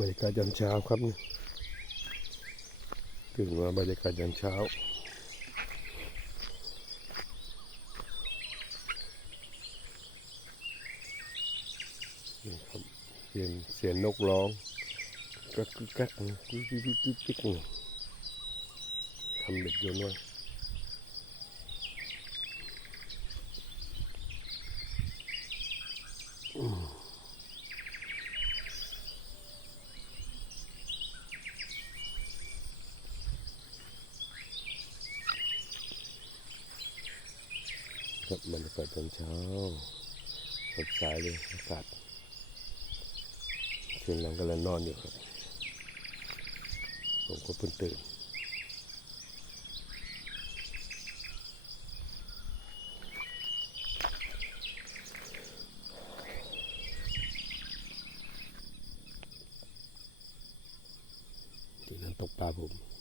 บรรยากาศยามเช้าครับตื่นมาบรรยากาศยามเช้านี่ครับเสียงนกร้องกักกักกิ๊กกิ๊กกิ๊กกิ๊กทำเด็กโยนไว้ครับบรรยากาศตอนเช้าสดใสเลยอากาศเสียงหลังกำลังนอนอยู่ครับผมก็เพิ่งตื่นที่นั่นตกปลาผม